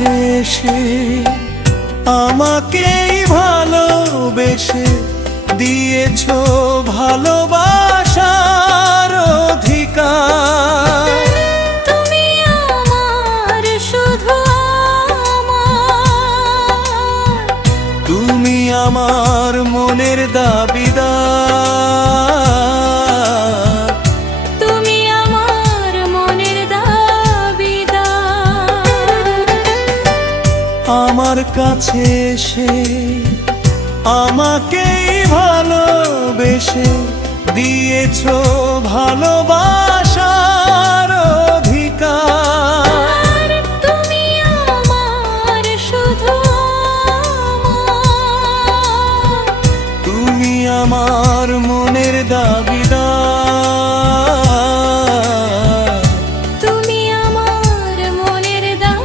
কাছে এসে আমাকেই ভালোবেসে দিয়েছো ভালোবাসার অধিকার। তুমি আমার শুধু আমার, তুমি আমার মনের দাবিদার, তুমি আমার মনের দাবিদার। আমার কাছে এসে আমাকেই ভালোবেসে দিয়েছো ভালোবাসার অধিকার। তুমি আমার শুধু আমার, তুমি আমার মনের দাবিদার, তুমি আমার মনের দাবিদার।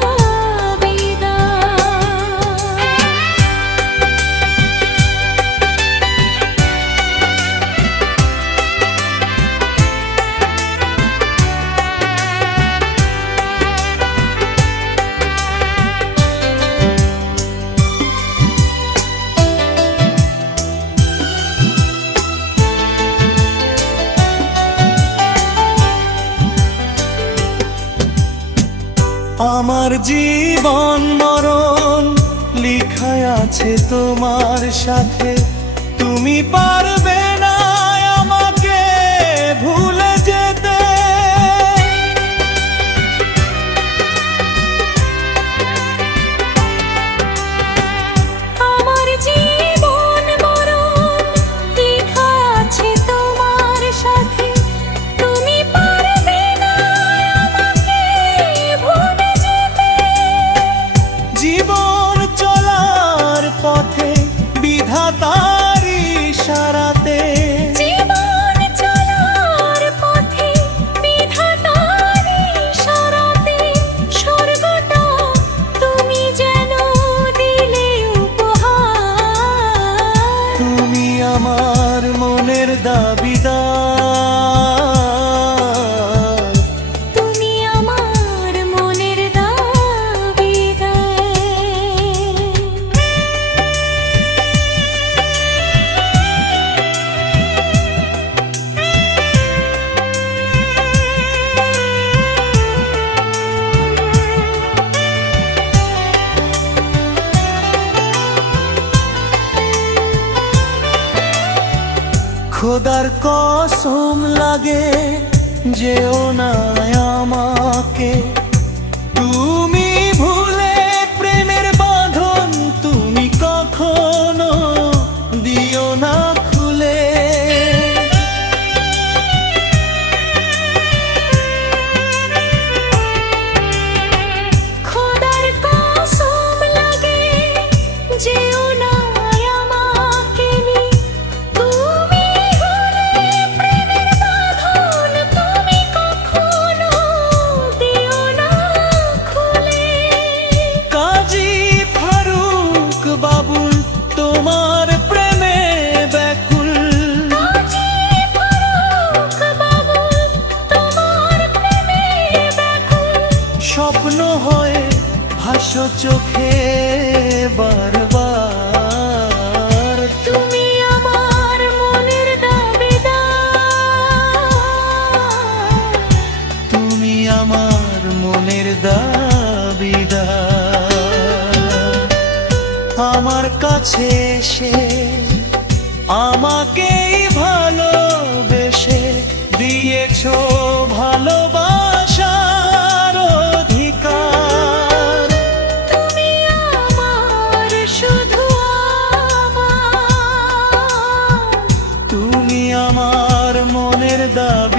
আমার জীবন মরণ লিখাই আছে তোমার সাথে। তুমি পারবে না আমাকে ভুলে যেতে। আমার জীবন মরণ লেখা আছে তোমার সাথে। তুমি পারবে না আমাকে ভুলে যেতে। জীবন চলার পথে বিধাতার ইশারাতে, জীবন চলার পথে বিধাতার ইশারাতে স্বর্গটা তুমি যেন দিলে উপহার। তুমি আমার মনের দাবিদার, তুমি আমার মনের দাবিদার। খোদার কসম লাগে যেও না আমাকে তুমি ভুলে। প্রেমের বাঁধন তুমি কখনো দিও না খুলে। খোদার কসম লাগে যেও না আমাকে তুমি ভুলে। প্রেমের বাঁধন তুমি কখনো দিও না খুলে। কাজী ফারুক বাবুল তোমার প্রেমে ব্যাকুল। কাজী ফারুক বাবুল তোমার প্রেমে ব্যাকুল। স্বপ্ন হয়ে ভাসো চোখে বারবার। তুমি আমার মনের দাবিদার, তুমি আমার মনের দাবিদার। আমার কাছে এসে আমাকেই ভালোবেসে দিয়েছো ভালোবাসার অধিকার। তুমি আমার শুধু আমার, তুমি আমার মনের দাবি।